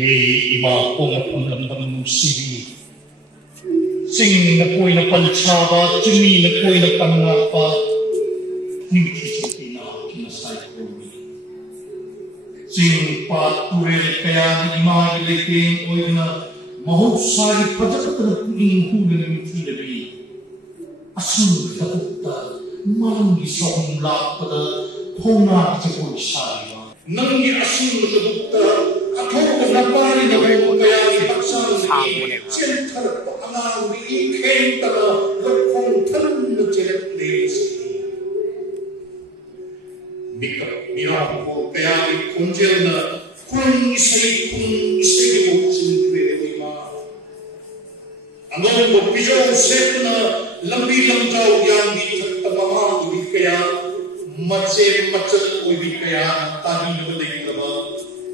Ima ko mapanglamdam ng sibi. Sing na ko'y napaltsaba, tumi na ko'y napangapa, ningkisipin na kinasay ko. Sing paturel kaya ni ima iliting ko'y na mahusay padat na puling hula ng tinabi. Asun ka tukta, marang isang lapada, puna sa ko'y sayo. Nang asun ka tukta, ako ka napari na ko kaya ipaksan ni sentar pangaw ni kentara lakong tanong na jelat nesi. Mika ko kaya ikunjel na kung isay mo sinipere ma. Ang mo pijaw set na lambi-lam daw yang di tamama ulit kaya macet ulit kaya tabi na balay ka ba?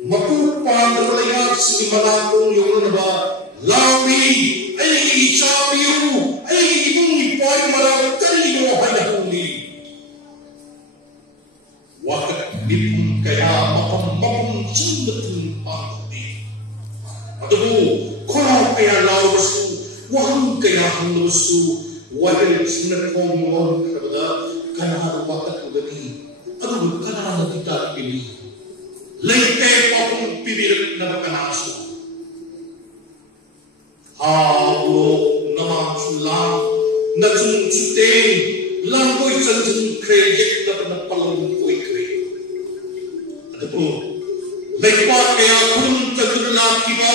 Mapupang rayag si malakong yung ba? Lawi! Ay isabiyo! Ay itong ipay marang kanino ay nahuli. Wakat nipun kaya mapambabong sundatong pangkati. Atubo, kurang kaya lawasu, wahang kaya ang lawasu, wadal sinatong mga kabada, kanahal wakat ugani. Atubo, kanahal kita pili. Lente papung pibirit na kanaso. Halo namang sulang na tsuteng langkoy sanjung krejek na panapalang ko'y kre. Ano po? Laipa kaya kung tagulaki ba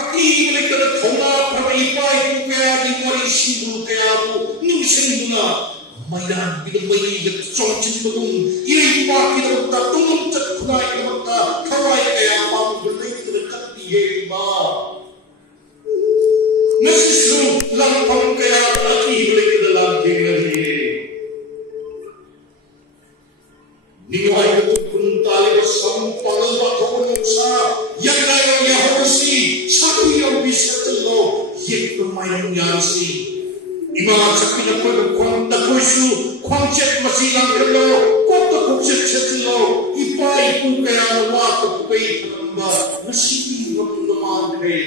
akibalay ka na thonga pramipay kung kaya di wari simbolo kaya mo nimising mo na mayan binagmay at songchin mo kung ilipa kinamagta tumumtat kunay kinamagta kaway kaya pamagulay ka na katiye ba? Nasisu lang pang kaya akibalay ka na lang kinaliye. Niway ka kung taliba sa pangalawa ko nung sa yan kayo niya hosi sabi yung bisat lo yek lumayang yansi. Ima sa pinapag kwang nakusyo, kwang chet masilang kalo, kwang nakusyo chet lo, ipay kung kaya nawaka kupay kanamba, nasibirang naman kay.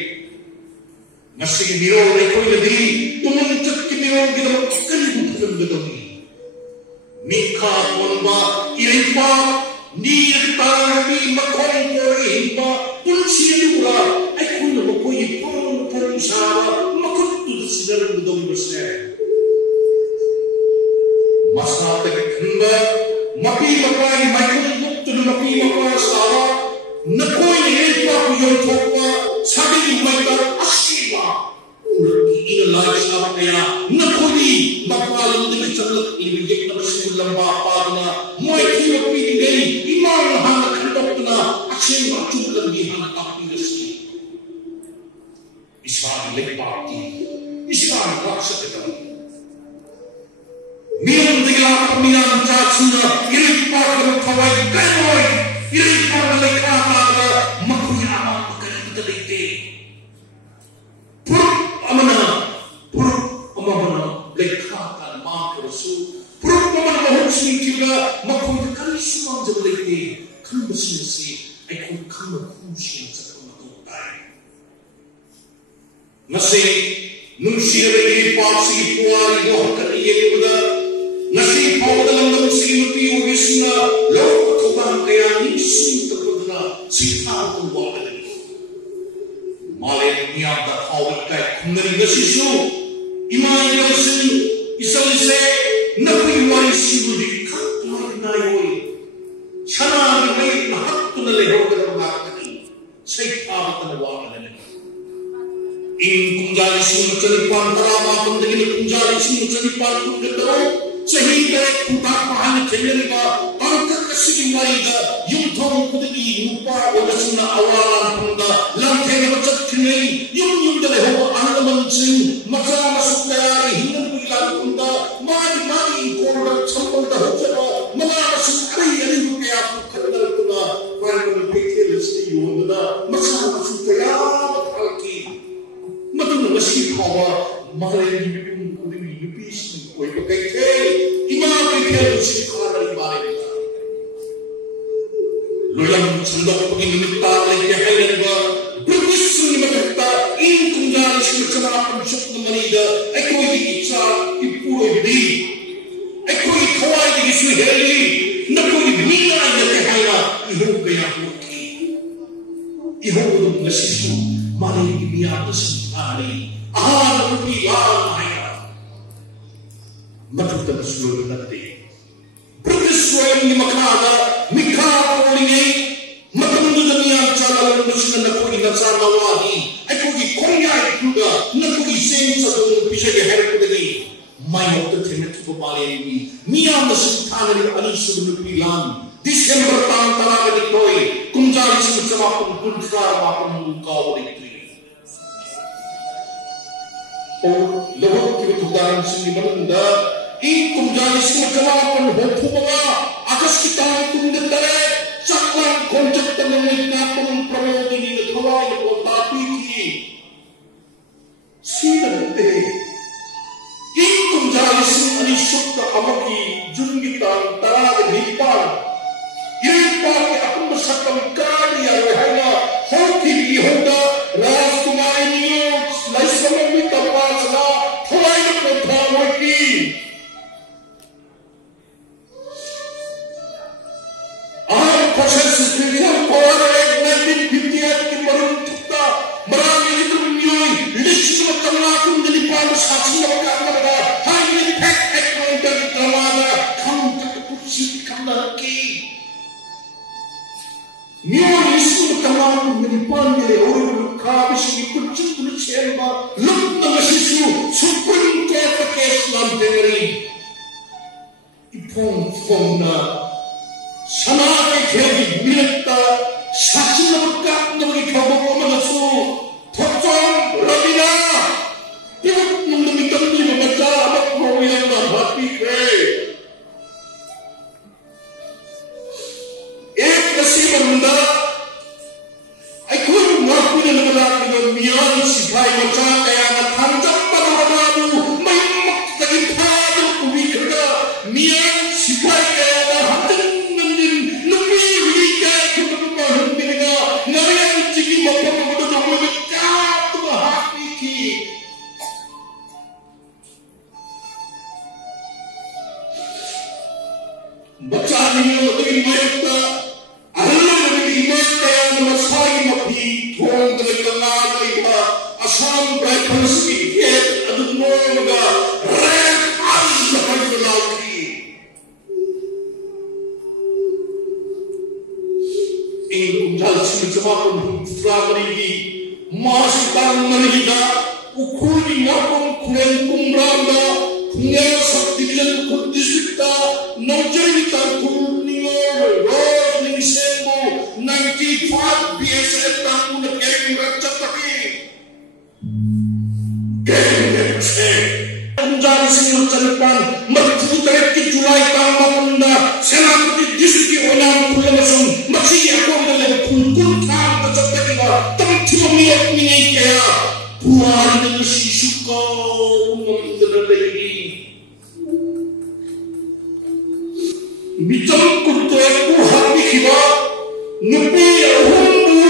Nasibirang ay ko'y nadi, tumuntat kinirang ginawang kalimutan ng gadami. Mika kwang ba, ilipa, ni nagtarabi makong korehin ba, pulsiyura, ay kung naman ko'y ipang sara, sinar budong besar. Masa terkenda, mapi mapai maikun bukti mapi mapai sawa, nakoi lepa kuyon thokwa, sabi maitar asiwa. Ulki inalay sawa kaya nakoi mapalam dengan cerlek ibijek na basimulang bapa na, moy kiwa pinigay, imang hanak handok na, asin macul lagi hanak apilasi. Isang lepati. Isang raksa kita. Minum dengan minum cacuna, iripa dengan kawai kawai, iripa dengan kata makuya amat pekerjaan teliti. Puruk amana, lekatan makrosu. Puruk amana mahusni kita makuya kali semua teliti. Kan mesti ikut kan kusin sekolah tuai. Nasi Nungsi lagi pasi puari wah kaliye muda nasi pau dalam nungsi muti ugisna lo tukang kaya nisi terpedana sita tuwa lagi malay niya da awal kay kumari nasi su iman nasi isalise napi wari sibudi katmar nayoy chana ni nahat tunale ho kadang kaki sita tanwa lagi in kunjali sinu celipan tarama pendegil kunjali sinu celipan kunjalo sehingga kutak pahan celipa angkat kesini waida yung thong kudigi lupa wala suna awalan punda lantai macet kini yung dale ho ang mancing macam masuk kaya hingan bilang punda mari korban sampul dah jaba mga masuk kaya ani kaya kadal tuna para berpikir setiyu na macam masuk kaya Matun masih kawa malay yung kuning lupis ng koy pagkay imamay kayo si kara imamay nila loyang sundok pag inimita lay kaya ba in kunjali semacam pensuk namanida ekoi icha ipuroi bi ekoi thawai di suheli nakoi mina ya kahaya ihu kaya hoki ihu dum nasisu mari biya sentari rupi haya matu tersuai nanti berkesuai di makada mikha polingai matundu dunia chala lulusna nakoi nasara wadi ekoi konya ikuda nakoi sensa dum pisage herkudani mai okta themet ko paleni miya masinthanari alisu lupilan Desember tahun tara dikoi kunjali semacam kunjara mapun kau dikri lewat kita tukaran sini benda in kunjali semacam hofu mga akas kita kundetare saklang konjak tanamit na pun prayogini na kawai na tapi ki sila nete in kunjali semani sukta amaki jungitan tara hipan Iripa ke aku masakam kali ya rohana hoki ihoda rajkumari niyo laisama mita pasna thawai na kotha hoki proses spiritual power ek 1958 ke marun tukta marani itu niyo list na tama kung dilipan saksi na magkakamaga highly tech economic dramada kang takapursit kang naraki Nyo isu tamam menipan dile orang kabis ikut cukup cerba lupta masisu Supreme Court case lam tengeri ipong na sana ke kegi milita saksi na berkat nagi kabuk manasu thotong rabina tiap mendemikian di membaca amat program dan hati ke kasih benda, aku mengaku dan mengaku dengan mian sipai macam kaya nak hantar pada rabu, mayat lagi pada kubi kerja mian sipai kaya nak hantar mendin nubi wika kita menghentinya ngarian ciki macam betul betul betul tu hati ki. Baca ini untuk mayat Asam breakfast tiket adun moga red as hajulaki in kunjal semacam framari masih nalida ukuli ngapung kunen kumranda punya sakti dan kudisita nojerita kurniyo rolling sembo 95 BSF tahun negeri racataki Kunjali single calipan mertu tarik ke Julai tahun mapunda senapati disuki onam kulemasum masih aku adalah kumpul kam tercapainya tentu miat minyak kaya buat dengan si suka mengenai bicara kuntu aku hati kita nubi hundu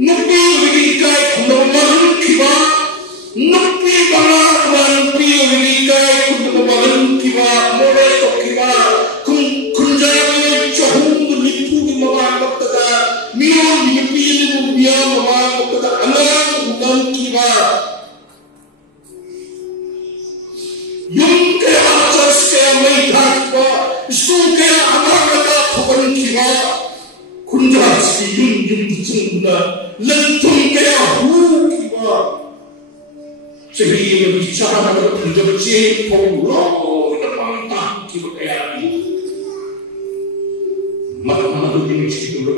nubi wikai kumaran kita nubi bangaran nubi wikai kumaran kita mulai kita kunjaya cahung nipu mawan bakta mion nubi nubi mawan bakta anak bukan kita yung kaya asas kaya may dhakwa isu kaya anak kata kapan kita kunjasi yung sungguh lentung kaya hu kita sehingga bicara pada penjajah paulo dan mantap kita kaya ini mana ini sih dulu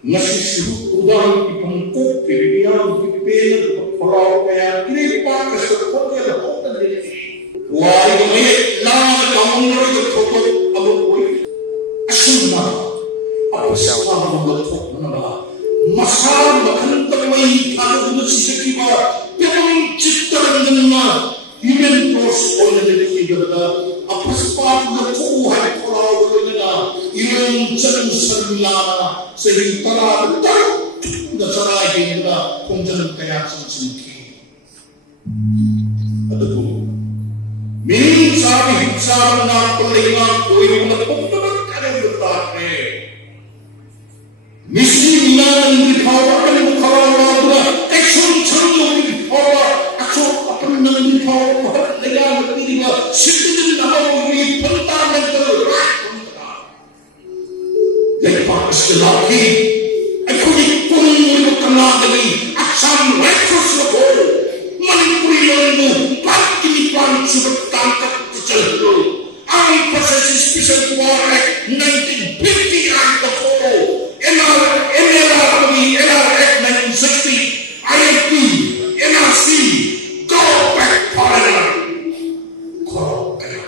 ngasih sibuk udang di pengkuk di yang di pena pulau kaya ini pakai sekolah yang hotel ini wah ini nama kamu itu foto abu boy asma apa sama membentuk mana masalah makan termai ada dulu sisa kita yang cipta dengan human force oleh kita apa sebab bertuhan pulau kita yang cenderung sehingga betul 살아있는 공전은 kaya samsimki. Aduh, min sabi na pelinga koi na pokok kare bertakre. Misi minan di power kan bukawa dua action channel di power action apa nan di power lega di dua situ nama ini fundamental right. Lepas lagi aku dipun kenali asam rekrut sekolah manipulasi pangkilipan sebetan kecil. Ang prosesi special warek 1950 ang toko. NLR 1960 IFP NRC go back forever. Kau kaya.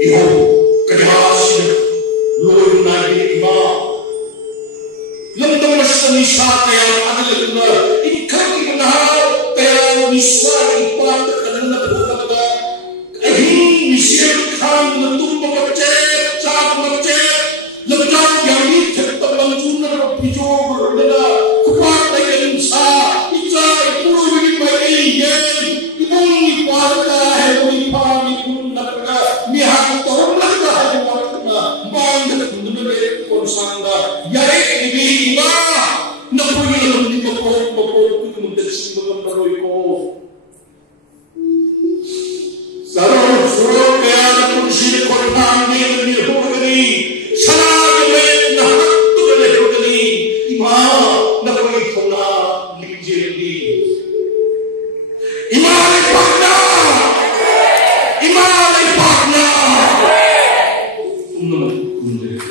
Iyo kejahatan luar negeri iba. Lemdong masih bisa kaya ada lembah ikan menahal kaya bisa ibat kerana berkata ini bisa kan lentung mengecek cap mengecek lemdong yang ini tetap menggunakan hijau berbeda kuat dengan sa ija itu ini baik yang ibung iparka hebung ipami pun nakka mihak torom nakka hebung bang dengan konsanga yare ini iba napuyo ni mako kumudesi magandaro ko sarong suro kaya na kursi ko nang ni hugani sarage na hatto na hugani ima napuyo ko na limjeli ima ay pakna unnaman kunde